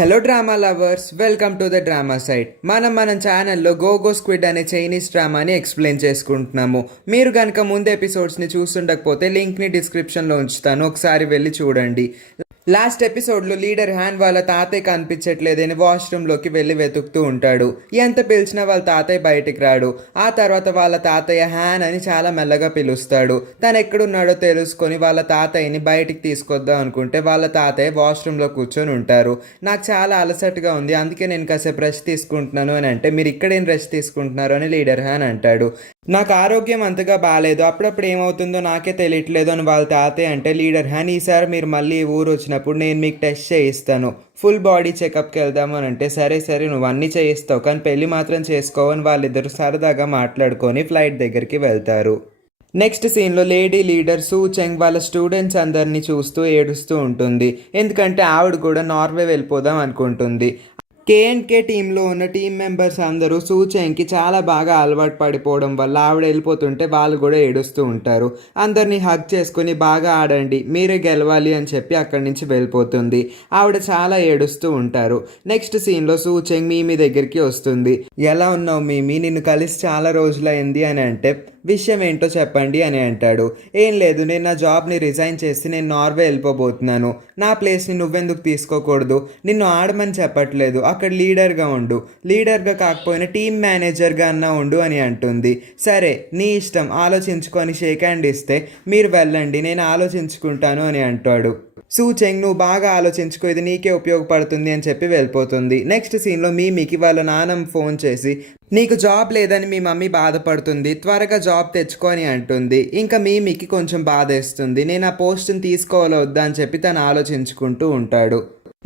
Hello drama lovers, welcome to the drama site. మన ఛానల్లో Go Go Squid అనే Chinese డ్రామాని ఎక్స్ప్లెయిన్ చేసుకుంటున్నాము. మీరు కనుక ముందు ఎపిసోడ్స్ని చూస్తుండకపోతే లింక్ని డిస్క్రిప్షన్లో ఉంచుతాను, ఒకసారి వెళ్ళి చూడండి. లాస్ట్ ఎపిసోడ్లో లీడర్ హ్యాన్ వాళ్ళ తాతయ్య కనిపించట్లేదని వాష్రూమ్లోకి వెళ్ళి వెతుకుతూ ఉంటాడు. ఎంత పిలిచినా వాళ్ళ తాతయ్య బయటికి రాడు. ఆ తర్వాత వాళ్ళ తాతయ్య హ్యాన్ అని చాలా మెల్లగా పిలుస్తాడు. తను ఎక్కడున్నాడో తెలుసుకొని వాళ్ళ తాతయ్యని బయటికి తీసుకొద్దాం అనుకుంటే వాళ్ళ తాతయ్య వాష్రూమ్లో కూర్చొని ఉంటారు. నాకు చాలా అలసటగా ఉంది, అందుకే నేను కాసేపు రెస్ట్ తీసుకుంటున్నాను అని అంటే, మీరు ఇక్కడేం రెస్ట్ తీసుకుంటున్నారు అని లీడర్ హ్యాన్ అంటాడు. నాకు ఆరోగ్యం అంతగా బాగాలేదు, అప్పుడప్పుడు ఏమవుతుందో నాకే తెలియట్లేదు అని వాళ్ళ తాతయ్య అంటే, లీడర్ హ్యాన్ ఈసారి మీరు మళ్ళీ ఊరు వచ్చినప్పుడు నేను మీకు టెస్ట్ చేయిస్తాను, ఫుల్ బాడీ చెకప్కి వెళ్దాము అని అంటే, సరే నువ్వు అన్నీ చేయిస్తావు కానీ పెళ్ళి మాత్రం చేసుకోవని వాళ్ళిద్దరు సరదాగా మాట్లాడుకొని ఫ్లైట్ దగ్గరికి వెళ్తారు. నెక్స్ట్ సీన్లో లేడీ లీడర్ సూ చెంగ్ వాళ్ళ స్టూడెంట్స్ అందరినీ చూస్తూ ఏడుస్తూ ఉంటుంది. ఎందుకంటే ఆవిడ కూడా నార్వే వెళ్ళిపోదాం అనుకుంటుంది. కేఎన్కే టీంలో ఉన్న టీం మెంబర్స్ అందరూ సూ చెంగ్కి చాలా బాగా అలవాటు పడిపోవడం వల్ల ఆవిడ వెళ్ళిపోతుంటే వాళ్ళు కూడా ఏడుస్తూ ఉంటారు. అందరినీ హగ్ చేసుకుని బాగా ఆడండి, మీరే గెలవాలి అని చెప్పి అక్కడి నుంచి వెళ్ళిపోతుంది. ఆవిడ చాలా ఏడుస్తూ ఉంటారు. నెక్స్ట్ సీన్లో సూ చెంగ్ మీమీ దగ్గరికి వస్తుంది. ఎలా ఉన్నావు మీమీ, నిన్ను కలిసి చాలా రోజులైంది అని అంటే, విషయం ఏంటో చెప్పండి అని అంటాడు. ఏం లేదు, నేను నా జాబ్ని రిజైన్ చేసి నేను నార్వే వెళ్ళిపోబోతున్నాను. నా ప్లేస్ని నువ్వెందుకు తీసుకోకూడదు? నిన్ను ఆడమని చెప్పట్లేదు, అక్కడ లీడర్గా ఉండు, లీడర్గా కాకపోయినా టీమ్ మేనేజర్గా అన్నా ఉండు అని అంటుంది. సరే నీ ఇష్టం, ఆలోచించుకొని షేక్ హ్యాండ్ ఇస్తే మీరు వెళ్ళండి, నేను ఆలోచించుకుంటాను అని అంటాడు. సూ చెంగ్ నువ్వు బాగా ఆలోచించుకో, ఇది నీకే ఉపయోగపడుతుంది అని చెప్పి వెళ్ళిపోతుంది. నెక్స్ట్ సీన్లో మీమీకి వాళ్ళ నాన్నమ్మ ఫోన్ చేసి, నీకు జాబ్ లేదని మీ మమ్మీ బాధపడుతుంది, త్వరగా జాబ్ తెచ్చుకో అని అంటుంది. ఇంకా మీమీకి కొంచెం బాధేస్తుంది. నేను ఆ పోస్ట్ని తీసుకోవాలో వద్దా అని చెప్పి తను ఆలోచించుకుంటూ ఉంటాడు.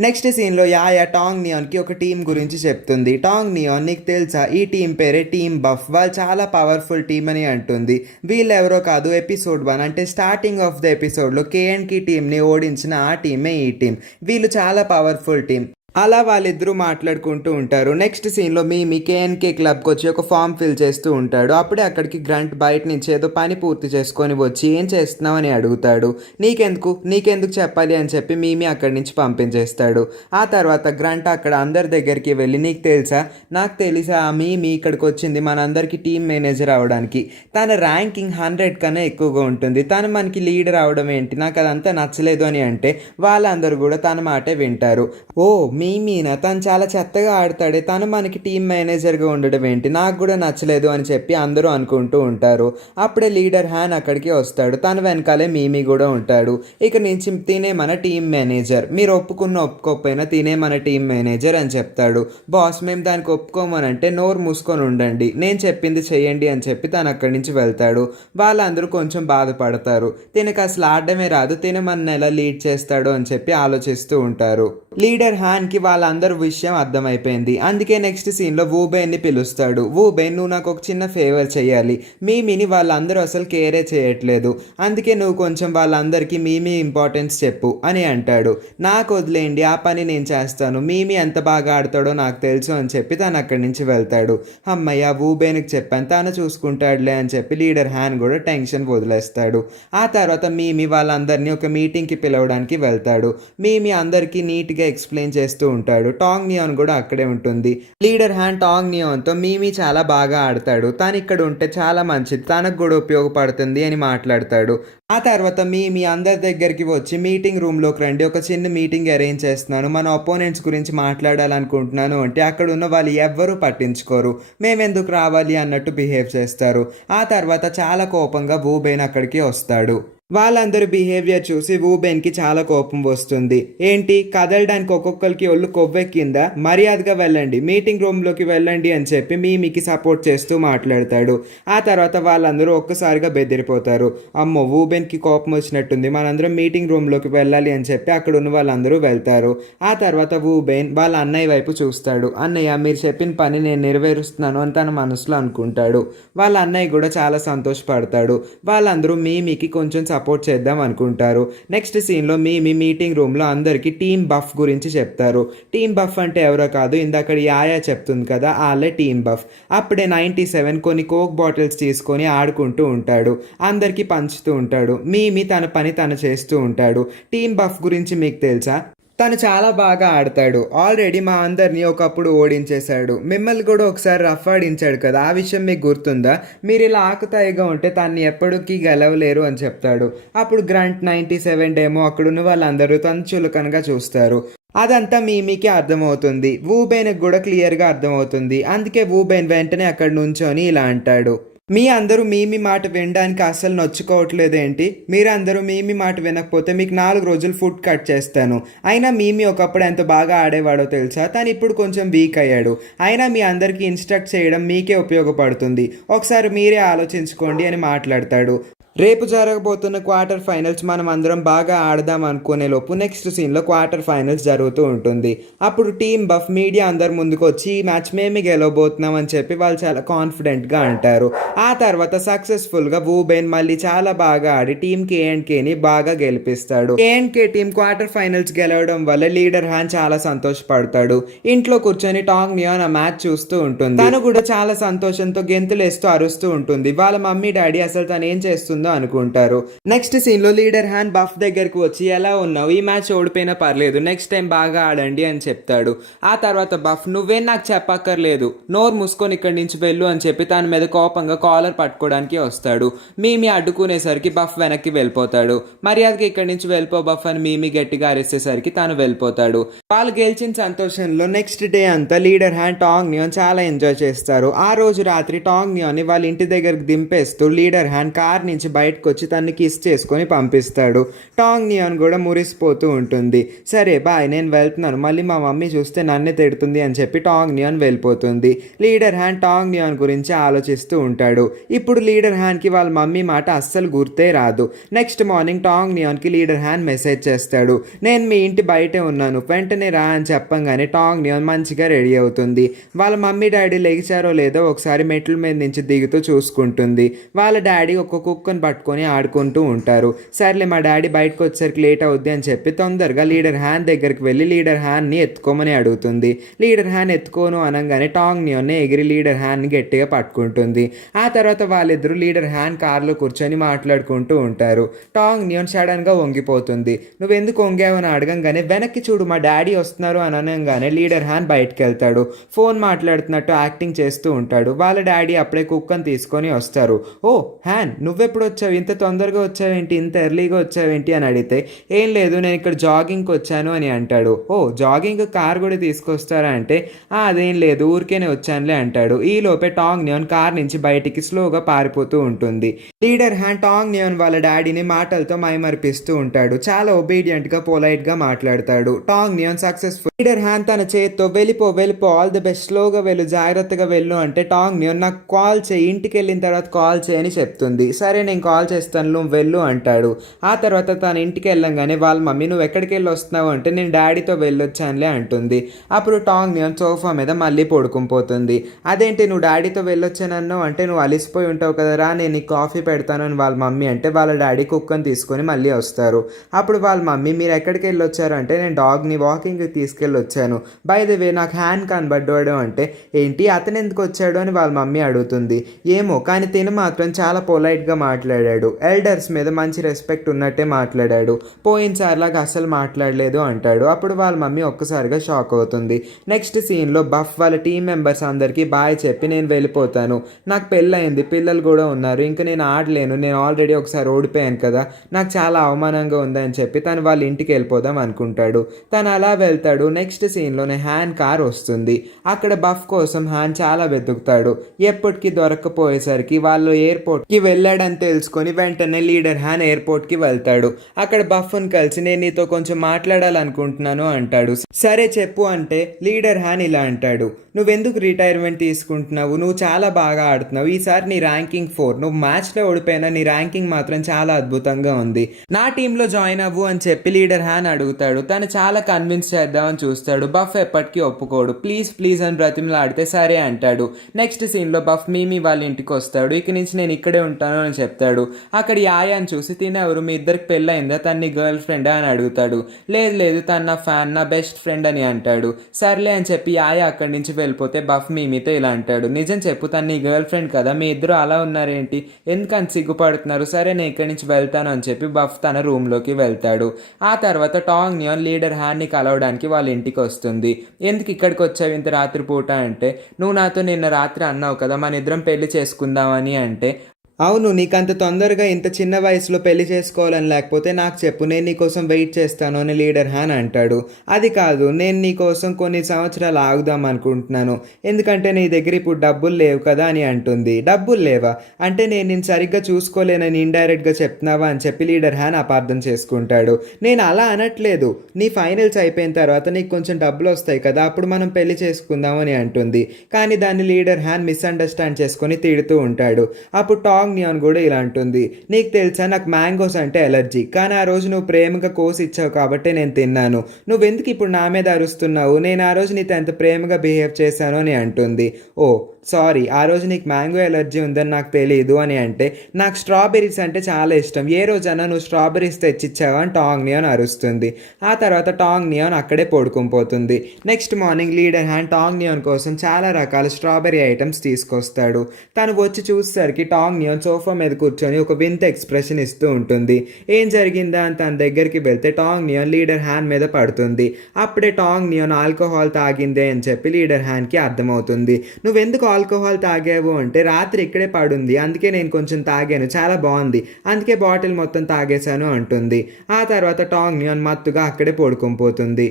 నెక్స్ట్ సీన్లో యాయా టాంగ్ నియాన్కి ఒక టీం గురించి చెప్తుంది. టాంగ్ నియాన్, నీకు తెలుసా ఈ టీం పేరే టీమ్ బఫ్, వాళ్ళు చాలా పవర్ఫుల్ టీం అని అంటుంది. వీళ్ళు ఎవరో కాదు, ఎపిసోడ్ 1 అంటే స్టార్టింగ్ ఆఫ్ ద ఎపిసోడ్లో కేఎన్కి టీంని ఓడించిన ఆ టీమే ఈ టీం. వీళ్ళు చాలా పవర్ఫుల్ టీం. అలా వాళ్ళిద్దరూ మాట్లాడుకుంటూ ఉంటారు. నెక్స్ట్ సీన్లో మీమీ కేఎన్కే క్లబ్కి వచ్చి ఒక ఫామ్ ఫిల్ చేస్తూ ఉంటాడు. అప్పుడే అక్కడికి గ్రంట్ బయట నుంచి ఏదో పని పూర్తి చేసుకొని వచ్చి ఏం చేస్తున్నావు అని అడుగుతాడు. నీకెందుకు చెప్పాలి అని చెప్పి మీమీ అక్కడి నుంచి పంపించేస్తాడు. ఆ తర్వాత గ్రంట్ అక్కడ అందరి దగ్గరికి వెళ్ళి, నీకు తెలుసా, నాకు తెలుసా మీమీ ఇక్కడికి వచ్చింది మనందరికీ టీమ్ మేనేజర్ అవడానికి, తన ర్యాంకింగ్ 100 కన్నా ఎక్కువగా ఉంటుంది, తను మనకి లీడర్ అవడం ఏంటి, నాకు అదంతా నచ్చలేదు అని అంటే వాళ్ళందరూ కూడా తన మాటే వింటారు. ఓ మీమీనా, తను చాలా చెత్తగా ఆడతాడే, తను మనకి టీమ్ మేనేజర్గా ఉండడం ఏంటి, నాకు కూడా నచ్చలేదు అని చెప్పి అందరూ అనుకుంటూ ఉంటారు. అప్పుడే లీడర్ హ్యాన్ అక్కడికి వస్తాడు. తను వెనకాలే మీమీ కూడా ఉంటాడు. ఇక నుంచి తినే మన టీమ్ మేనేజర్, మీరు ఒప్పుకోకపోయినా తినే మన టీమ్ మేనేజర్ అని చెప్తాడు. బాస్, మేము దానికి ఒప్పుకోమనంటే నోరు మూసుకొని ఉండండి, నేను చెప్పింది చెయ్యండి అని చెప్పి తను అక్కడి నుంచి వెళ్తాడు. వాళ్ళందరూ కొంచెం బాధపడతారు. తినకు అసలు ఆడడమే రాదు, తిన మన ఎలా లీడ్ చేస్తాడు అని చెప్పి ఆలోచిస్తూ ఉంటారు. లీడర్ హ్యాన్ వాళ్ళందరూ విషయం అర్థమైపోయింది. అందుకే నెక్స్ట్ సీన్లో వూబెన్ని పిలుస్తాడు. వూబెన్, నువ్వు నాకు ఒక చిన్న ఫేవర్ చేయాలి, మీమీని వాళ్ళందరూ అసలు కేరే చేయట్లేదు, అందుకే నువ్వు కొంచెం వాళ్ళందరికీ మీమీ ఇంపార్టెన్స్ చెప్పు అని అంటాడు. నాకు వదిలేయండి, ఆ పని నేను చేస్తాను, మీమీ ఎంత బాగా ఆడతాడో నాకు తెలుసు అని చెప్పి తను అక్కడి నుంచి వెళ్తాడు. అమ్మయ్య, వూబెన్కి చెప్పాను, తను చూసుకుంటాడులే అని చెప్పి లీడర్ హ్యాన్ కూడా టెన్షన్ వదిలేస్తాడు. ఆ తర్వాత మీమీ వాళ్ళందరినీ ఒక మీటింగ్కి పిలవడానికి వెళ్తాడు. మీమీ అందరికీ నీట్గా ఎక్స్ప్లెయిన్ చేస్తూ ఉంటాడు. టాంగ్ నియాన్ కూడా అక్కడే ఉంటుంది. లీడర్ హ్యాన్ టాంగ్ నియాన్తో, మీమీ చాలా బాగా ఆడతాడు, తను ఇక్కడ ఉంటే చాలా మంచిది, తనకు కూడా ఉపయోగపడుతుంది అని మాట్లాడతాడు. ఆ తర్వాత మీమీ అందరి దగ్గరికి వచ్చి, మీటింగ్ రూమ్లోకి రండి, ఒక చిన్న మీటింగ్ అరేంజ్ చేస్తున్నాను, మన ఒపోనెంట్స్ గురించి మాట్లాడాలనుకుంటున్నాను అంటే అక్కడ ఉన్న వాళ్ళు ఎవ్వరూ పట్టించుకోరు, మేమెందుకు రావాలి అన్నట్టు బిహేవ్ చేస్తారు. ఆ తర్వాత చాలా కోపంగా వూబెన్ అక్కడికి వస్తాడు. వాళ్ళందరూ బిహేవియర్ చూసి వూబెన్కి చాలా కోపం వస్తుంది. ఏంటి, కదలడానికి ఒక్కొక్కరికి ఒళ్ళు కొవ్వెక్కిందా, మర్యాదగా వెళ్ళండి, మీటింగ్ రూమ్లోకి వెళ్ళండి అని చెప్పి మీమీకి సపోర్ట్ చేస్తూ మాట్లాడతాడు. ఆ తర్వాత వాళ్ళందరూ ఒక్కసారిగా బెదిరిపోతారు. అమ్మో, వూబెన్కి కోపం వచ్చినట్టుంది, మనందరం మీటింగ్ రూమ్లోకి వెళ్ళాలి అని చెప్పి అక్కడ ఉన్న వాళ్ళందరూ వెళ్తారు. ఆ తర్వాత వూబెన్ వాళ్ళ అన్నయ్య వైపు చూస్తాడు. అన్నయ్య, మీరు చెప్పిన పని నేను నెరవేరుస్తున్నాను అని తన మనసులో అనుకుంటాడు. వాళ్ళ అన్నయ్య కూడా చాలా సంతోషపడతాడు. వాళ్ళందరూ మీమీకి కొంచెం సపోర్ట్ చేద్దాం అనుకుంటారు. నెక్స్ట్ సీన్లో మీమీ మీటింగ్ రూమ్లో అందరికీ టీమ్ బఫ్ గురించి చెప్తారు. టీమ్ బఫ్ అంటే ఎవరో కాదు, ఇందాక యాయా చెప్తుంది కదా, వాళ్ళే టీమ్ బఫ్. అప్పుడే 97 కొన్ని కోక్ బాటిల్స్ తీసుకొని ఆడుకుంటూ ఉంటాడు, అందరికీ పంచుతూ ఉంటాడు. మీమీ తన పని తను చేస్తూ ఉంటాడు. టీమ్ బఫ్ గురించి మీకు తెలుసా? తను చాలా బాగా ఆడతాడు. ఆల్రెడీ మా అందరినీ ఒకప్పుడు ఓడించేశాడు. మిమ్మల్ని కూడా ఒకసారి రఫ్ ఆడించాడు కదా, ఆ విషయం మీకు గుర్తుందా? మీరు ఇలా ఆకుతాయిగా ఉంటే తన్ని ఎప్పటికీ గెలవలేరు అని చెప్తాడు. అప్పుడు గ్రంట్ 97 డేమో అక్కడున్న వాళ్ళందరూ తను చులకనగా చూస్తారు. అదంతా మీమీకి అర్థమవుతుంది. వూబెన్కి కూడా క్లియర్గా అర్థమవుతుంది. అందుకే వూబెన్ వెంటనే అక్కడ నుంచొని ఇలా అంటాడు, మీ అందరూ మీమి మాట వినడానికి అస్సలు నొచ్చుకోవట్లేదేంటి? మీరందరూ మీమి మాట వినకపోతే మీకు 4 రోజులు ఫుడ్ కట్ చేస్తాను. అయినా మీమి ఒకప్పుడు ఎంత బాగా ఆడేవాడో తెలుసా? తను ఇప్పుడు కొంచెం వీక్ అయ్యాడు. అయినా మీ అందరికీ ఇన్స్ట్రక్ట్ చేయడం మీకే ఉపయోగపడుతుంది. ఒకసారి మీరే ఆలోచించుకోండి అని మాట్లాడతాడు. రేపు జరగబోతున్న క్వార్టర్ ఫైనల్స్ మనం అందరం బాగా ఆడదాం అనుకునే లోపు నెక్స్ట్ సీన్లో క్వార్టర్ ఫైనల్స్ జరుగుతూ ఉంటుంది. అప్పుడు టీమ్ బఫ్ మీడియా అందరు ముందుకు వచ్చి ఈ మ్యాచ్ మేమే గెలవబోతున్నాం అని చెప్పి వాళ్ళు చాలా కాన్ఫిడెంట్గా అంటారు. ఆ తర్వాత సక్సెస్ఫుల్గా వూబెన్ మళ్ళీ చాలా బాగా ఆడి టీమ్ కేఎండ్కేని బాగా గెలిపిస్తాడు. కేఎండ్కే టీం క్వార్టర్ ఫైనల్స్ గెలవడం వల్ల లీడర్ హ్యాన్ చాలా సంతోషపడతాడు. ఇంట్లో కూర్చొని టాంగ్ నియాన్ ఆ మ్యాచ్ చూస్తూ ఉంటుంది. తను కూడా చాలా సంతోషంతో గెంతులేస్తూ అరుస్తూ ఉంటుంది. వాళ్ళ మమ్మీ డాడీ అసలు తను ఏం చేస్తుందో అనుకుంటారు. నెక్స్ట్ సీన్ లో లీడర్ హ్యాన్ బఫ్ దగ్గరకు వచ్చి ఎలా ఉన్నావు, ఈ మ్యాచ్ ఓడిపోయినా పర్లేదు, నెక్స్ట్ టైం బాగా ఆడండి అని చెప్తాడు. ఆ తర్వాత బఫ్ నువ్వేం నాకు చెప్పక్కర్లేదు, నోరు మూసుకొని ఇక్కడి నుంచి వెళ్ళు అని చెప్పి తన మీద కోపంగా కాలర్ పట్టుకోవడానికి వస్తాడు. మీమి అడ్డుకునేసరికి బఫ్ వెనక్కి వెళ్ళిపోతాడు. మర్యాదకి ఇక్కడి నుంచి వెళ్ళిపో బఫ్ అని మీమి గట్టిగా అరిసేసరికి తాను వెళ్ళిపోతాడు. వాళ్ళు గెలిచిన సంతోషంలో నెక్స్ట్ డే అంతా లీడర్ హ్యాన్ టాంగ్ నియాన్ చాలా ఎంజాయ్ చేస్తారు. ఆ రోజు రాత్రి టాంగ్ నియాన్ ని వాళ్ళ ఇంటి దగ్గరకు దింపేస్తూ లీడర్ హ్యాన్ కార్ నుంచి బయటకు వచ్చి తనని కిస్ చేసుకొని పంపిస్తాడు. టాంగ్ నియాన్ కూడా మురిసిపోతూ ఉంటుంది. సరే బాయ్, నేను వెళ్తున్నాను, మళ్ళీ మా మమ్మీ చూస్తే నన్నే తిడుతుంది అని చెప్పి టాంగ్ నియాన్ వెళ్ళిపోతుంది. లీడర్ హ్యాన్ టాంగ్ నియాన్ గురించి ఆలోచిస్తూ ఉంటాడు. ఇప్పుడు లీడర్ హ్యాన్కి వాళ్ళ మమ్మీ మాట అస్సలు గుర్తే రాదు. నెక్స్ట్ మార్నింగ్ టాంగ్ నియాన్కి లీడర్ హ్యాన్ మెసేజ్ చేస్తాడు, నేను మీ ఇంటి బయటే ఉన్నాను, వెంటనే రా అని చెప్పంగానే టాంగ్ నియాన్ మంచిగా రెడీ అవుతుంది. వాళ్ళ మమ్మీ డాడీ లెగిచారో లేదో ఒకసారి మెట్ల మీద నుంచి దిగుతూ చూసుకుంటుంది. వాళ్ళ డాడీ ఒక కుక్కను పట్టుకొని ఆడుకుంటూ ఉంటారు. సర్లే మా డాడీ బయటకు వచ్చేసరికి లేట్ అవుద్ది అని చెప్పి తొందరగా లీడర్ హ్యాన్ దగ్గరికి వెళ్ళి లీడర్ హ్యాన్ని ఎత్తుకోమని అడుగుతుంది. లీడర్ హ్యాన్ ఎత్తుకోను అనగానే టాంగ్ నియాన్ని ఎగిరి లీడర్ హ్యాన్ని గట్టిగా పట్టుకుంటుంది. ఆ తర్వాత వాళ్ళిద్దరూ లీడర్ హ్యాన్ కార్లో కూర్చొని మాట్లాడుకుంటూ ఉంటారు. టాంగ్ నియాన్ సడన్ గా వంగిపోతుంది. నువ్వెందుకు వంగావు అని అడగంగానే వెనక్కి చూడు మా డాడీ వస్తున్నారు అని అనగానే లీడర్ హ్యాన్ బయటకు వెళ్తాడు. ఫోన్ మాట్లాడుతున్నట్టు యాక్టింగ్ చేస్తూ ఉంటాడు. వాళ్ళ డాడీ అప్పుడే కుక్కను తీసుకొని వస్తారు. ఓ హ్యాన్, నువ్వెప్పుడు వచ్చావు, ఇంత తొందరగా వచ్చావేంటి, ఇంత ఎర్లీగా వచ్చావేంటి అని అడిగితే ఏం లేదు నేను ఇక్కడ జాగింగ్కి వచ్చాను అని అంటాడు. ఓ జాగింగ్ కార్ కూడా తీసుకొస్తారా అంటే అదేం లేదు ఊరికేనే వచ్చానులే అంటాడు. ఈ లోపే టాంగ్ నియాన్ కార్ నుంచి బయటికి స్లోగా పారిపోతూ ఉంటుంది. లీడర్ హ్యాన్ టాంగ్ నియాన్ వాళ్ళ డాడీని మాటలతో మైమర్పిస్తూ ఉంటాడు. చాలా ఒబీడియంట్ గా పొలైట్ గా మాట్లాడతాడు. Tong Nian successful. Leader Han తన చేత్తో వెళ్ళిపో వెళ్ళిపో, ఆల్ ది బెస్ట్, స్లోగా వెళ్ళు, జాగ్రత్తగా వెళ్ళు అంటే టాంగ్ నియాన్ నాకు కాల్ చేయి, ఇంటికి వెళ్ళిన తర్వాత కాల్ చేయని చెప్తుంది. సరే నేను కాల్ చేస్తాను, నువ్వు వెళ్ళు అంటాడు. ఆ తర్వాత తన ఇంటికి వెళ్ళంగానే వాళ్ళ మమ్మీ నువ్వు ఎక్కడికి వెళ్ళి వస్తున్నావు అంటే నేను డాడీతో వెళ్ళొచ్చానులే అంటుంది. అప్పుడు టాంగ్ నియాన్ సోఫా మీద మళ్ళీ పడుకునిపోతుంది. అదేంటి నువ్వు డాడీతో వెళ్ళొచ్చానన్నావు అంటే నువ్వు అలిసిపోయి ఉంటావు కదరా, నేను నీకు కాఫీ పెడతాను అని వాళ్ళ మమ్మీ అంటే వాళ్ళ డాడీ కుక్కని తీసుకొని మళ్ళీ వస్తారు. అప్పుడు వాళ్ళ మమ్మీ మీరు ఎక్కడికి వెళ్ళి వచ్చారు అంటే నేను డాగ్ని వాకింగ్కి తీసుకెళ్ళి వచ్చాను, బై ది వే నాకు హ్యాండ్ కనబడ్డాడు అంటే ఏంటి అతను ఎందుకు వచ్చాడు అని వాళ్ళ మమ్మీ అడుగుతుంది. ఏమో కానీ తిను మాత్రం చాలా పొలైట్గా మాట్లాడాడు, ఎల్డర్స్ మీద మంచి రెస్పెక్ట్ ఉన్నట్టే మాట్లాడాడు, పోయినసారిలాగా అసలు మాట్లాడలేదు అంటాడు. అప్పుడు వాళ్ళ మమ్మీ ఒక్కసారిగా షాక్ అవుతుంది. నెక్స్ట్ సీన్లో బఫ్ వాళ్ళ టీం మెంబర్స్ అందరికీ బాయ్ చెప్పి నేను వెళ్ళిపోతాను, నాకు పెళ్ళయింది, పిల్లలు కూడా ఉన్నారు, ఇంకా నేను ఆడలేను, నేను ఆల్రెడీ ఒకసారి ఓడిపోయాను కదా, నాకు చాలా అవమానంగా ఉందని చెప్పి తను వాళ్ళ ఇంటికి వెళ్ళిపోదాం అనుకుంటాడు. తను అలా వెళ్తాడు. నెక్స్ట్ సీన్లోనే హ్యాన్ కార్ వస్తుంది. అక్కడ బఫ్ కోసం హ్యాన్ చాలా వెతుకుతాడు. ఎప్పటికీ దొరక్కపోయేసరికి వాళ్ళు ఎయిర్పోర్ట్కి వెళ్ళాడని తెలుసుకొని వెంటనే లీడర్ హ్యాన్ ఎయిర్పోర్ట్కి వెళ్తాడు. అక్కడ బఫ్ను కలిసి నేను నీతో కొంచెం మాట్లాడాలనుకుంటున్నాను అంటాడు. సరే చెప్పు అంటే లీడర్ హ్యాన్ ఇలా అంటాడు, నువ్వెందుకు రిటైర్మెంట్ తీసుకుంటున్నావు, నువ్వు చాలా బాగా ఆడుతున్నావు, ఈసారి నీ ర్యాంకింగ్ 4, నువ్వు మ్యాచ్లో ఓడిపోయినా నీ ర్యాంకింగ్ మాత్రం చాలా అద్భుతంగా ఉంది, నా టీంలో జాయిన్ అవ్వు అని చెప్పి లీడర్ హ్యాన్ అడుగుతాడు. తను చాలా కన్విన్స్ చేద్దామని చూస్తాడు. బఫ్ ఎప్పటికీ ఒప్పుకోడు. ప్లీజ్ ప్లీజ్ అని బ్రతిమలాడితే సరే అంటాడు. నెక్స్ట్ సీన్లో బఫ్ మీమి వాళ్ళ ఇంటికి వస్తాడు. ఇక నుంచి నేను ఇక్కడే ఉంటాను అని చెప్తాడు. వెళ్తాడు. అక్కడ యాయాని చూసి తినెవరు, మీ ఇద్దరికి పెళ్ళయిందా, తన నీ గర్ల్ ఫ్రెండ్ అని అడుగుతాడు. లేదు లేదు, తన నా ఫ్యాన్, నా బెస్ట్ ఫ్రెండ్ అని అంటాడు. సర్లే అని చెప్పి యాయా అక్కడి నుంచి వెళ్ళిపోతే బఫ్ మీతో ఇలా అంటాడు, నిజం చెప్పు, తన నీ గర్ల్ ఫ్రెండ్ కదా, మీ ఇద్దరు అలా ఉన్నారేంటి, ఎందుకని సిగ్గుపడుతున్నారు, సరే నేను ఇక్కడి నుంచి వెళ్తాను అని చెప్పి బఫ్ తన రూమ్లోకి వెళ్తాడు. ఆ తర్వాత టాంగ్ నియాన్ లీడర్ హ్యాన్ని కలవడానికి వాళ్ళ ఇంటికి వస్తుంది. ఎందుకు ఇక్కడికి వచ్చావు ఇంత రాత్రిపూట అంటే, నువ్వు నాతో నిన్న రాత్రి అన్నావు కదా మన ఇద్దరం పెళ్లి చేసుకుందామని అంటే, అవును, నీకంత తొందరగా ఇంత చిన్న వయసులో పెళ్లి చేసుకోవాలని లేకపోతే నాకు చెప్పు, నేను నీకోసం వెయిట్ చేస్తాను అని లీడర్ హ్యాన్ అంటాడు. అది కాదు, నేను నీకోసం కొన్ని సంవత్సరాలు ఆగుదాం అనుకుంటున్నాను, ఎందుకంటే నీ దగ్గర ఇప్పుడు డబ్బులు లేవు కదా అని అంటుంది. డబ్బులు లేవా అంటే నేను నేను సరిగ్గా చూసుకోలేనని ఇండైరెక్ట్గా చెప్తున్నావా అని చెప్పి లీడర్ హ్యాన్ అపార్థం చేసుకుంటాడు. నేను అలా అనట్లేదు, నీ ఫైనల్స్ అయిపోయిన తర్వాత నీకు కొంచెం డబ్బులు వస్తాయి కదా, అప్పుడు మనం పెళ్లి చేసుకుందాం అని అంటుంది. కానీ దాన్ని లీడర్ హ్యాన్ మిస్అండర్స్టాండ్ చేసుకొని తిడుతూ ఉంటాడు. అప్పుడు టాంగ్ నియాన్ కూడా ఇలా అంటుంది, నీకు తెలుసా నాకు మ్యాంగోస్ అంటే ఎలర్జీ, కానీ ఆ రోజు నువ్వు ప్రేమగా కోసి ఇచ్చావు కాబట్టి నేను తిన్నాను, నువ్వెందుకు ఇప్పుడు నా మీద అరుస్తున్నావు, నేను ఆ రోజు నీతో ఎంత ప్రేమగా బిహేవ్ చేశాను అని అంటుంది. ఓ సారీ, ఆ రోజు నీకు మ్యాంగో ఎలర్జీ ఉందని నాకు తెలియదు అని అంటే, నాకు స్ట్రాబెర్రీస్ అంటే చాలా ఇష్టం, ఏ రోజైనా నువ్వు స్ట్రాబెర్రీస్ తెచ్చిచ్చావా అని టాంగ్ నియాన్ అరుస్తుంది. ఆ తర్వాత టాంగ్ నియాన్ అక్కడే పడుకునిపోతుంది. Next morning leader Han Tang Nian కోసం చాలా రకాల స్ట్రాబెర్రీ ఐటమ్స్ తీసుకొస్తాడు. తను వచ్చి చూసేసరికి టాంగ్ నియాన్ సోఫా మీద కూర్చొని ఒక వింత ఎక్స్ప్రెషన్ ఇస్తూ ఉంటుంది. ఏం జరిగిందా అని తన దగ్గరికి వెళ్తే టాంగ్ నియాన్ లీడర్ హ్యాన్ మీద పడుతుంది. అప్పుడే టాంగ్ నియాన్ ఆల్కహాల్ తాగిందే అని చెప్పి లీడర్ హ్యాన్కి అర్థమవుతుంది. నువ్వెందుకు ఆల్కహాల్ తాగావు అంటే, రాత్రి ఇక్కడే పడుంది అందుకే నేను కొంచెం తాగాను, చాలా బాగుంది అందుకే బాటిల్ మొత్తం తాగేశాను అంటుంది. ఆ తర్వాత టాంగ్ నియాన్ మత్తుగా అక్కడే పడుకుంపోతుంది.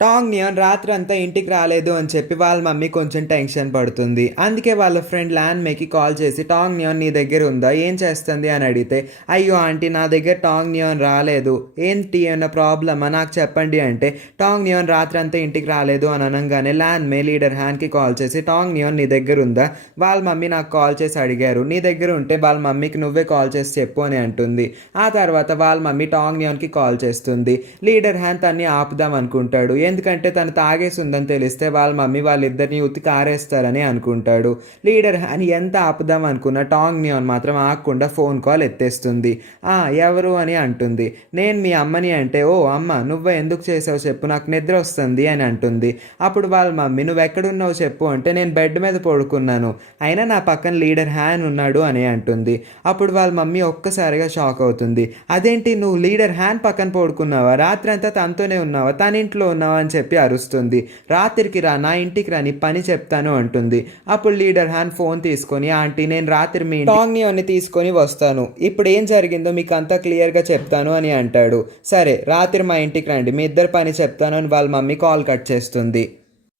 టాంగ్ నియాన్ రాత్రి అంతా ఇంటికి రాలేదు అని చెప్పి వాళ్ళ మమ్మీ కొంచెం టెన్షన్ పడుతుంది. అందుకే వాళ్ళ ఫ్రెండ్ ల్యాన్ మేకి కాల్ చేసి, టాంగ్ నియాన్ నీ దగ్గర ఉందా, ఏం చేస్తుంది అని అడిగితే, అయ్యో ఆంటీ నా దగ్గర టాంగ్ నియాన్ రాలేదు, ఏంటి ఏమన్నా ప్రాబ్లమా నాకు చెప్పండి అంటే, టాంగ్ నియాన్ రాత్రి అంతా ఇంటికి రాలేదు అని అనగానే ల్యాన్ మే లీడర్ హ్యాన్కి కాల్ చేసి, టాంగ్ నియాన్ నీ దగ్గర ఉందా, వాళ్ళ మమ్మీ నాకు కాల్ చేసి అడిగారు, నీ దగ్గర ఉంటే వాళ్ళ మమ్మీకి నువ్వే కాల్ చేసి చెప్పు అని అంటుంది. ఆ తర్వాత వాళ్ళ మమ్మీ టాంగ్ నియాన్కి కాల్ చేస్తుంది. లీడర్ హ్యాన్ తన్ని ఆపుదాం అనుకుంటాడు, ఎందుకంటే తను తాగేసి ఉందని తెలిస్తే వాళ్ళ మమ్మీ వాళ్ళిద్దరిని ఉతికి ఆరేస్తారని అనుకుంటాడు. లీడర్ అని ఎంత ఆపుదాం అనుకున్న టాంగ్ నియాన్ మాత్రం ఆగకుండా ఫోన్ కాల్ ఎత్తేస్తుంది. ఎవరు అని అంటుంది. నేను మీ అమ్మని అంటే, ఓ అమ్మ నువ్వు ఎందుకు చేసావు చెప్పు, నాకు నిద్ర వస్తుంది అని అంటుంది. అప్పుడు వాళ్ళ మమ్మీ నువ్వు ఎక్కడున్నావు చెప్పు అంటే, నేను బెడ్ మీద పడుకున్నాను, అయినా నా పక్కన లీడర్ హ్యాన్ ఉన్నాడు అని అంటుంది. అప్పుడు వాళ్ళ మమ్మీ ఒక్కసారిగా షాక్ అవుతుంది. అదేంటి నువ్వు లీడర్ హ్యాన్ పక్కన పడుకున్నావా, రాత్రి అంతా తనతోనే ఉన్నావా, తన ఇంట్లో ఉన్నావా అని చెప్పి అరుస్తుంది. రాత్రికి రా, నా ఇంటికి రా, నీ పని చెప్తాను అంటుంది. అప్పుడు లీడర్ హ్యాన్ ఫోన్ తీసుకొని, ఆంటీ నేను రాత్రి మీ టాంగ్ నియాన్ని తీసుకొని వస్తాను, ఇప్పుడు ఏం జరిగిందో మీకు అంతా క్లియర్గా చెప్తాను అని అంటాడు. సరే రాత్రి మా ఇంటికి రండి, మీ ఇద్దరు పని చెప్తాను అని వాళ్ళ మమ్మీ కాల్ కట్ చేస్తుంది.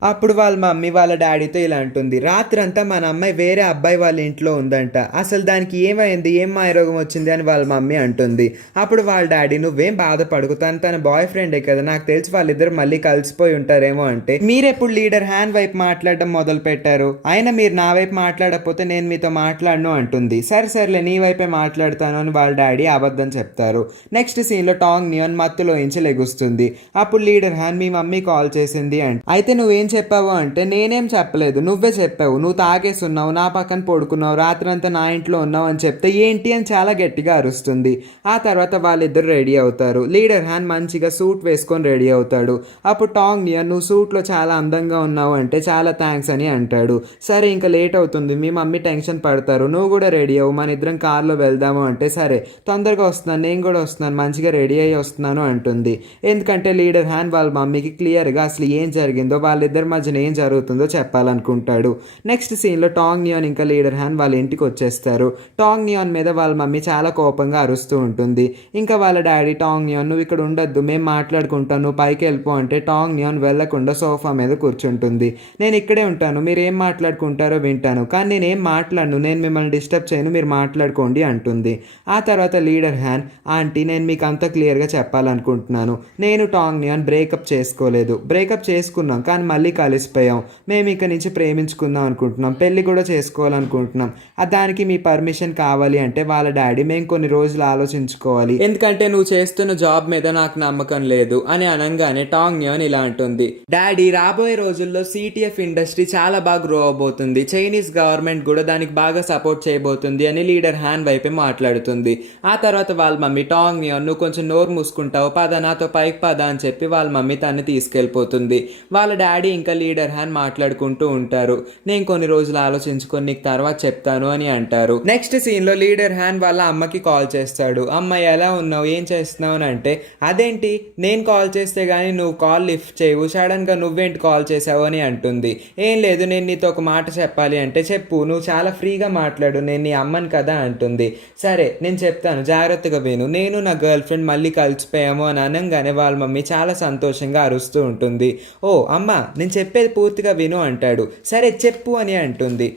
అప్పుడు వాళ్ళ మమ్మీ వాళ్ళ డాడీతో ఇలా అంటుంది, రాత్రంతా మన అమ్మాయి వేరే అబ్బాయి వాళ్ళ ఇంట్లో ఉందంట, అసలు దానికి ఏమైంది, ఏం మాయరోగం వచ్చింది అని వాళ్ళ మమ్మీ అంటుంది. అప్పుడు వాళ్ళ డాడీ నువ్వేం బాధపడుకు, తన బాయ్ ఫ్రెండే కదా, నాకు తెలిసి వాళ్ళిద్దరు మళ్ళీ కలిసిపోయి ఉంటారేమో అంటే, మీరెప్పుడు లీడర్ హ్యాన్ వైపు మాట్లాడడం మొదలు పెట్టారు, అయినా మీరు నా వైపు మాట్లాడకపోతే నేను మీతో మాట్లాడను అంటుంది. సరేలే నీ వైపే మాట్లాడతాను అని వాళ్ళ డాడీ అబద్ధం చెప్తారు. నెక్స్ట్ సీన్లో టాంగ్ నియాన్ మత్తులోంచి లెగుస్తుంది. అప్పుడు లీడర్ హ్యాన్ మీ మమ్మీ కాల్ చేసింది అంటే, అయితే నువ్వేం చెప్పావు అంటే, నేనేం చెప్పలేదు నువ్వే చెప్పావు, నువ్వు తాగేసి ఉన్నావు, నా పక్కన పడుకున్నావు, రాత్రంతా నా ఇంట్లో ఉన్నావు అని చెప్తే ఏంటి అని చాలా గట్టిగా అరుస్తుంది. ఆ తర్వాత వాళ్ళిద్దరు రెడీ అవుతారు. లీడర్ హ్యాన్ మంచిగా సూట్ వేసుకొని రెడీ అవుతాడు. అప్పుడు టాంగ్ నియాన్ నువ్వు సూట్లో చాలా అందంగా ఉన్నావు అంటే, చాలా థ్యాంక్స్ అని అంటాడు. సరే ఇంకా లేట్ అవుతుంది, మీ మమ్మీ టెన్షన్ పడతారు, నువ్వు కూడా రెడీ అవ్వు, మన ఇద్దరం కార్లో వెళ్దాము అంటే, సరే తొందరగా వస్తున్నాను, నేను కూడా వస్తున్నాను, మంచిగా రెడీ అయ్యి వస్తున్నాను అంటుంది. ఎందుకంటే లీడర్ హ్యాన్ వాళ్ళ మమ్మీకి క్లియర్గా అసలు ఏం జరిగిందో, వాళ్ళిద్దరు మధ్యన ఏం జరుగుతుందో చెప్పాలనుకుంటాడు. నెక్స్ట్ సీన్లో టాంగ్ నియాన్ ఇంకా లీడర్ హ్యాన్ వాళ్ళ ఇంటికి వచ్చేస్తారు. టాంగ్ నియాన్ మీద వాళ్ళ మమ్మీ చాలా కోపంగా అరుస్తూ ఉంటుంది. ఇంకా వాళ్ళ డాడీ టాంగ్ నియాన్ నువ్వు ఇక్కడ ఉండొద్దు, మేము మాట్లాడుకుంటాను, నువ్వు పైకి వెళ్ళిపో అంటే, టాంగ్ నియాన్ వెళ్లకుండా సోఫా మీద కూర్చుంటుంది. నేను ఇక్కడే ఉంటాను, మీరు ఏం మాట్లాడుకుంటారో వింటాను, కానీ నేనేం మాట్లాడను, నేను మిమ్మల్ని డిస్టర్బ్ చేయను, మీరు మాట్లాడుకోండి అంటుంది. ఆ తర్వాత లీడర్ హ్యాన్ ఆంటీ నేను మీకు అంత క్లియర్గా చెప్పాలనుకుంటున్నాను, నేను టాంగ్ నియాన్ బ్రేకప్ చేసుకోలేదు, బ్రేకప్ చేసుకున్నాం కానీ మళ్ళీ మళ్ళీ కలిసిపోయాం, మేము ఇక నుంచి ప్రేమించుకుందాం అనుకుంటున్నాం, పెళ్ళి కూడా చేసుకోవాలనుకుంటున్నాం, దానికి మీ పర్మిషన్ కావాలి అంటే వాళ్ళ డాడీ మేము కొన్ని రోజులు ఆలోచించుకోవాలి, ఎందుకంటే నువ్వు చేస్తున్న జాబ్ మీద నాకు నమ్మకం లేదు అని అనగానే టాంగ్ న్యాన్ ఇలా అంటుంది, డాడీ రాబోయే రోజుల్లో సిటిఎఫ్ ఇండస్ట్రీ చాలా బాగా గ్రో అవబోతుంది, చైనీస్ గవర్నమెంట్ కూడా దానికి బాగా సపోర్ట్ చేయబోతుంది అని లీడర్ హ్యాన్ వైపే మాట్లాడుతుంది. ఆ తర్వాత వాళ్ళ మమ్మీ టాంగ్ న్యాన్ నువ్వు కొంచెం నోరు మూసుకుంటావు పద నాతో పైకి పద అని చెప్పి వాళ్ళ మమ్మీ తన్ని తీసుకెళ్ళిపోతుంది. వాళ్ళ డాడీ ఇంకా లీడర్ హ్యాన్ మాట్లాడుకుంటూ ఉంటారు. నేను కొన్ని రోజులు ఆలోచించుకొని నీకు తర్వాత చెప్తాను అని అంటారు. నెక్స్ట్ సీన్ లో లీడర్ హ్యాన్ వాళ్ళ అమ్మకి కాల్ చేస్తాడు. అమ్మ ఎలా ఉన్నావు, ఏం చేస్తున్నావు అని అంటే, అదేంటి నేను కాల్ చేస్తే గానీ నువ్వు కాల్ లిఫ్ట్ చేయవు, సడన్ గా నువ్వేంటి కాల్ చేసావు అని అంటుంది. ఏం లేదు నేను నీతో ఒక మాట చెప్పాలి అంటే, చెప్పు నువ్వు చాలా ఫ్రీగా మాట్లాడు, నేను నీ అమ్మని కదా అంటుంది. సరే నేను చెప్తాను జాగ్రత్తగా విను, నేను నా గర్ల్ ఫ్రెండ్ మళ్ళీ కలిసిపోయాము అని అనగానే వాళ్ళ మమ్మీ చాలా సంతోషంగా అరుస్తూ ఉంటుంది. ఓ అమ్మ నేను చెప్పేది పూర్తిగా విను అంటాడు. సరే చెప్పు అని అంటుంది.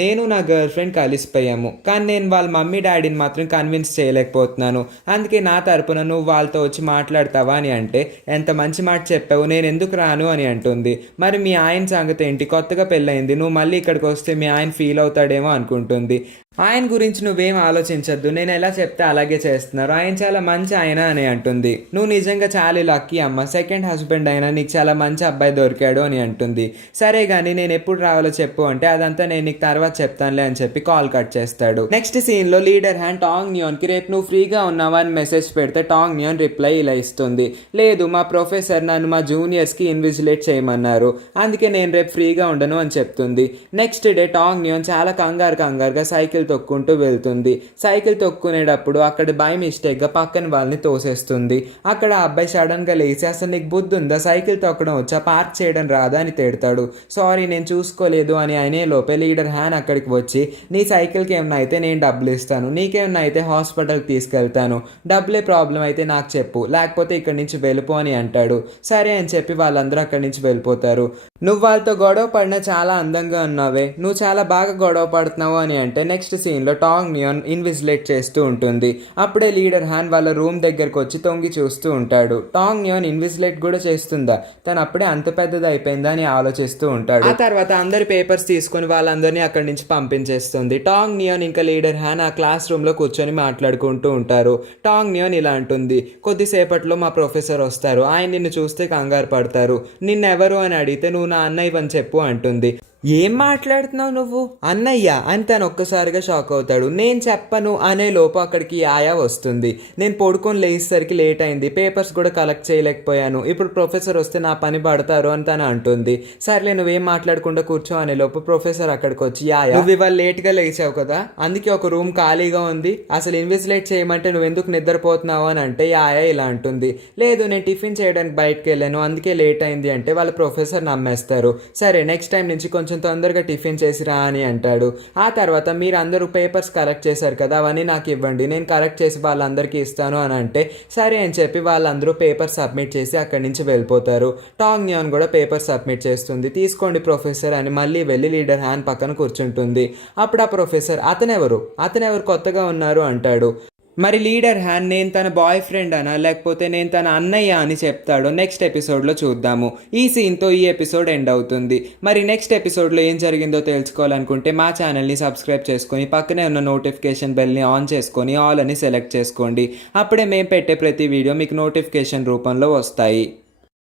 నేను నా గర్ల్ ఫ్రెండ్ కలిసిపోయాము, కానీ నేను వాళ్ళ మమ్మీ డాడీని మాత్రం కన్విన్స్ చేయలేకపోతున్నాను, అందుకే నా తరపున నువ్వు వాళ్ళతో వచ్చి మాట్లాడతావా అని అంటే, ఎంత మంచి మాట చెప్పావు, నేను ఎందుకు రాను అని అంటుంది. మరి మీ ఆయన సంగతి ఏంటి, కొత్తగా పెళ్ళయింది, నువ్వు మళ్ళీ ఇక్కడికి వస్తే మీ ఆయన ఫీల్ అవుతాడేమో అనుకుంటుంది. ఆయన గురించి నువ్వేం ఆలోచించద్దు, నేను ఎలా చెప్తే అలాగే చేస్తున్నారు, ఆయన చాలా మంచి ఆయన అని అంటుంది. నువ్వు నిజంగా చాలా లక్కీ అమ్మ, సెకండ్ హస్బెండ్ అయినా నీకు చాలా మంచి అబ్బాయి దొరికాడు అని అంటుంది. సరే కానీ నేను ఎప్పుడు రావాలో చెప్పు అంటే, అదంతా నేను నీకు తర్వాత చెప్తానులే అని చెప్పి కాల్ కట్ చేస్తాడు. నెక్స్ట్ సీన్ లో లీడర్ హ్యాన్ టాంగ్ న్యాన్ కి రేపు నువ్వు ఫ్రీగా ఉన్నావా అని మెసేజ్ పెడితే టాంగ్ న్యాన్ రిప్లై ఇలా ఇస్తుంది, లేదు మా ప్రొఫెసర్ నన్ను మా జూనియర్స్ కి ఇన్విజిలేట్ చేయమన్నారు, అందుకే నేను రేపు ఫ్రీగా ఉండను అని చెప్తుంది. నెక్స్ట్ డే టాంగ్ న్యాన్ చాలా కంగారుగా సైకిల్ తొక్కుంటూ వెళ్తుంది. సైకిల్ తొక్కునేటప్పుడు అక్కడ బై మిస్టేక్ గా పక్కన వాళ్ళని తోసేస్తుంది. అక్కడ ఆ అబ్బాయి సడన్ గా లేచి, అసలు నీకు బుద్ధి ఉందా, సైకిల్ తొక్కడం వచ్చా, పార్క్ చేయడం రాదా అని తిడతాడు. సారీ నేను చూసుకోలేదు అని అనే లోపే లీడర్ హ్యాన్ అక్కడికి వచ్చి, నీ సైకిల్కి ఏమన్నా అయితే నేను డబ్బులు ఇస్తాను, నీకేమన్నా అయితే హాస్పిటల్కి తీసుకెళ్తాను, డబ్బులే ప్రాబ్లం అయితే నాకు చెప్పు, లేకపోతే ఇక్కడి నుంచి వెళ్ళిపో అని అంటాడు. సరే అని చెప్పి వాళ్ళందరూ అక్కడి నుంచి వెళ్ళిపోతారు. నువ్వు వాళ్ళతో గొడవ పడినా చాలా అందంగా ఉన్నావే, నువ్వు చాలా బాగా గొడవ పడుతున్నావు అని అంటే, నెక్స్ట్ సీన్ లో టాంగ్ న్యాన్ ఇన్విజిలేట్ చేస్తూ ఉంటుంది. అప్పుడే లీడర్ హ్యాన్ వాళ్ళ రూమ్ దగ్గరకు వచ్చి తొంగి చూస్తూ ఉంటాడు. టాంగ్ న్యాన్ ఇన్విజిలేట్ కూడా చేస్తుందా, తను అప్పుడే అంత పెద్దది అయిపోయిందా అని ఆలోచిస్తూ ఉంటాడు. ఆ తర్వాత అందరి పేపర్స్ తీసుకుని వాళ్ళందరినీ అక్కడి నుంచి పంపించేస్తుంది. టాంగ్ న్యాన్ ఇంకా లీడర్ హ్యాన్ ఆ క్లాస్ రూమ్ లో కూర్చొని మాట్లాడుకుంటూ ఉంటారు. టాంగ్ న్యాన్ ఇలా అంటుంది, కొద్దిసేపట్లో మా ప్రొఫెసర్ వస్తారు, ఆయన నిన్ను చూస్తే కంగారు పడతారు, నిన్నెవరు అని అడిగితే నువ్వు నా అన్నయ్య అని చెప్పు అంటుంది. ఏం మాట్లాడుతున్నావు నువ్వు, అన్నయ్య అని తను ఒక్కసారిగా షాక్ అవుతాడు. నేను చెప్పను అనే లోపు అక్కడికి ఆయా వస్తుంది. నేను పడుకొని లేచేసరికి లేట్ అయింది, పేపర్స్ కూడా కలెక్ట్ చేయలేకపోయాను, ఇప్పుడు ప్రొఫెసర్ వస్తే నా పని పడతారు అని తను అంటుంది. సర్లే నువ్వేం మాట్లాడకుండా కూర్చో అనే లోపు ప్రొఫెసర్ అక్కడికి వచ్చి, ఆయా నువ్వు ఇవాళ లేట్గా లేచావు కదా, అందుకే ఒక రూమ్ ఖాళీగా ఉంది, అసలు ఇన్విజిలేట్ చేయమంటే నువ్వు ఎందుకు నిద్రపోతున్నావు అని అంటే, ఆయా ఇలా అంటుంది, లేదు నేను టిఫిన్ చేయడానికి బయటకు వెళ్ళాను అందుకే లేట్ అయింది అంటే వాళ్ళ ప్రొఫెసర్ నమ్మేస్తారు. సరే నెక్స్ట్ టైం నుంచి కొంచెం తొందరగా టిఫిన్ చేసిరా అని అంటాడు. ఆ తర్వాత మీరు అందరూ పేపర్స్ కరెక్ట్ చేశారు కదా, అవన్నీ నాకు ఇవ్వండి, నేను కరెక్ట్ చేసి వాళ్ళందరికీ ఇస్తాను అని అంటే, సరే అని చెప్పి వాళ్ళందరూ పేపర్ సబ్మిట్ చేసి అక్కడి నుంచి వెళ్ళిపోతారు. టాంగ్ న్యాన్ కూడా పేపర్ సబ్మిట్ చేస్తుంది. తీసుకోండి ప్రొఫెసర్ అని మళ్ళీ వెళ్ళి లీడర్ హ్యాన్ పక్కన కూర్చుంటుంది. అప్పుడు ఆ ప్రొఫెసర్ అతనెవరు కొత్తగా ఉన్నారు అంటాడు. మరి లీడర్ హ్యాన్ నేను తన బాయ్ ఫ్రెండ్ అనా లేకపోతే నేను తన అన్నయ్య అని చెప్తాడో నెక్స్ట్ ఎపిసోడ్లో చూద్దాము. ఈ సీన్తో ఈ ఎపిసోడ్ ఎండ్ అవుతుంది. మరి నెక్స్ట్ ఎపిసోడ్లో ఏం జరిగిందో తెలుసుకోవాలనుకుంటే మా ఛానల్ని సబ్స్క్రైబ్ చేసుకొని పక్కనే ఉన్న నోటిఫికేషన్ బెల్ని ఆన్ చేసుకొని ఆల్ అని సెలెక్ట్ చేసుకోండి. అప్పుడే మేము పెట్టే ప్రతి వీడియో మీకు నోటిఫికేషన్ రూపంలో వస్తాయి.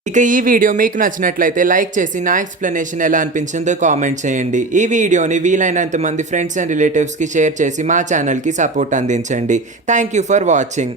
ఇక ఈ వీడియో మీకు నచ్చినట్లయితే లైక్ చేసి నా ఎక్స్ప్లెనేషన్ ఎలా అనిపించిందో కామెంట్ చేయండి. ఈ వీడియోని వీలైనంత మంది ఫ్రెండ్స్ అండ్ రిలేటివ్స్కి షేర్ చేసి మా ఛానల్కి సపోర్ట్ అందించండి. Thank you for watching.